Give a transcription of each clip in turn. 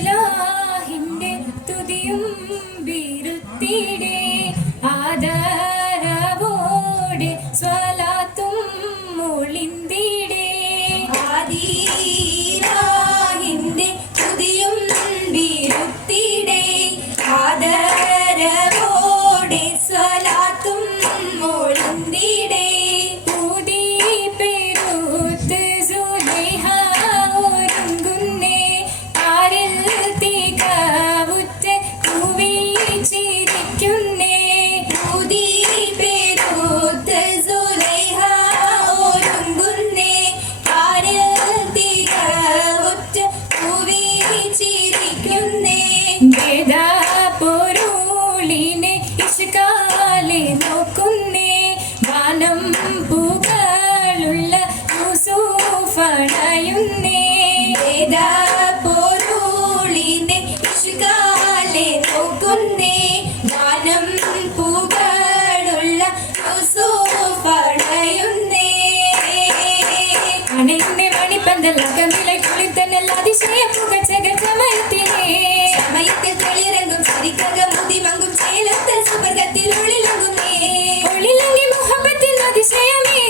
ആദിയിലാഹിന്റെ തുതിയും വിരുത്തിടെ ആദരവോടെ സ്വലാത്തും മൊളിന്തിടെ. ആദിയിലാഹിന്റെ തുതിയും വിരുത്തിടെ ആദരവോടെ സ്വലാത്തും മൊളിന്തിടെ. ഊതി പെരുത്ത് സുലൈഹ ഒരുങ്ങുന്നേ ആരിൽ തികവുറ്റ കുവിച്ചിരിക്കുന്നേ. ഊതി പെരുത്ത് സുലൈഹ ഒരുങ്ങുന്നേ ആരിൽ തികവുറ്റ കുവിച്ചിരിക്കുന്നേ. വേദപ്പൊരുളിനെ ഇഷ്കാലെ നോക്കുന്നേ വാനം പൂക്കളുള്ള യൂസുഫണയുന്നേ. വേദപ്പൊരുളിനെ ഇഷ്കാലെ നോക്കുന്നേ വാനം പൂക്കളുള്ള യൂസുഫണയുന്നേ. അണയുന്നേ മണിപ്പന്തലകമിലെ കുളിത്തന്നൽ അതിശയ പുകച്ചകൾ ചമയത്തിനേ. സമയത്തിൽ തെളിയിറങ്ങും ചിരിക്കക മുതിമങ്കും ചേലത്ത് സുവർഗത്തിൽ ഒളിലങ്ങുന്നേ. ഒളിലങ്ങി മുഹബത്തിൽ അതിശയമേ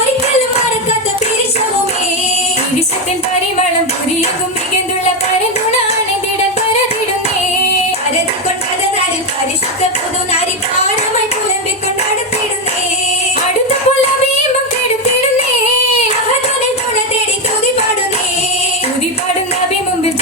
ഒരിക്കലും മറക്കാത്ത പിരിശവുമേ. ഇരിശത്തിൻ പരിമളം പുരിയകും മികന്തുള്ള പരന്തുണാണിതിടൻ പരതിടുന്നേ. പരതിക്കൊണ്ടതിനാലിൽ പരിശുദ്ധ പുതുനാരി പാരമായി പുലമ്പിക്കൊണ്ടടുത്തിടുന്നേ. അടുത്തപ്പോൾ അഭിമം കെടുത്തിടുന്നേ. അഹദനെ തുണ തേടി തുതി പാടുന്നേ. തുതിപാടും നബി മുമ്പിൽ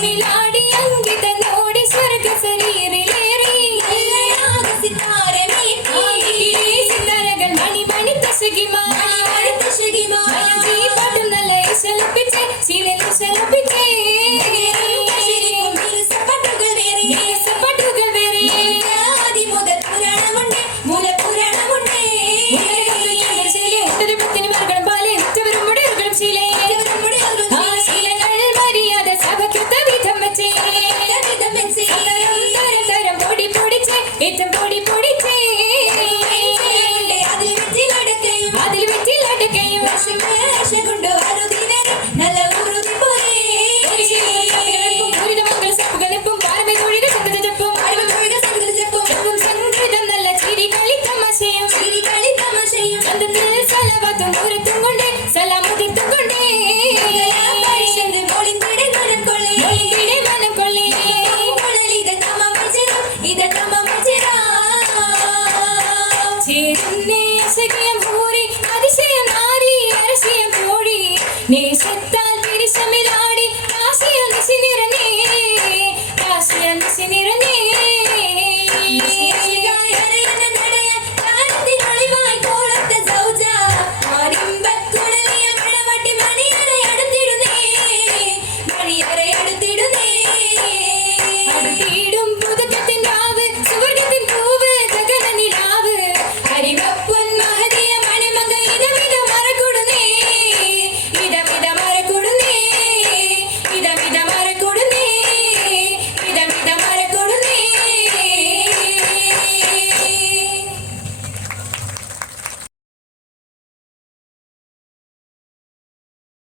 പിരിശമിലാടി അങ്കിത നോടി സ്വർഗ ശരീരിലേറി സിത്താരമേ സിത്താരകൾ മണി മണി തശകിമാ പാട്ടും നല്ല ഇശലപ്പിച്ചേ ശീലൻ ഇശലപ്പിച്ചേ പട്ടുകൾ വേറെ പട്ടുകൾ വേറെ ആദി മുതൽ പുരാണമുണ്ട് മൂലപുരാണമുണ്ട് ഉത്തരപത്തിന് മറുകളും പാലേ ഉറ്റവരും മുടയറുകളും ശീലേ ആ ശീലങ്ങൾ മര്യാദ സഭയ്ക്കൊത്ത വിധം വെച്ചേ തരം തരം പൊടി പൊടിച്ചേ ഏറ്റം പൊടി പൊടിച്ചേ അതിൽ വെറ്റിലടക്കയും നല്ല ഉറുതി പോലെ ദുരിതമംഗള സപ്പുകളിപ്പും പാരമേ തൊഴിൽ സംഗതിച്ചപ്പും ചെപ്പും സംഗീതം നല്ല ചിരി കളി തമാശയും ചന്തത്തിൽ സലവാത്തും ദൂരത്തും കൊണ്ടേ സലാമുതിർത്തും കൊണ്ടേ മനം കൊള്ളേ ചേരുന്നേ അസഖ്യം ഹൂറി അതിശയം നാരി അരശയം കോഴി നേശത്താൽ പിരിശമിലാടി കാശിയം നിശി നിറഞ്ഞേ കാശിയം നിശി നിറഞ്ഞേ മണിയറ അടുത്ത്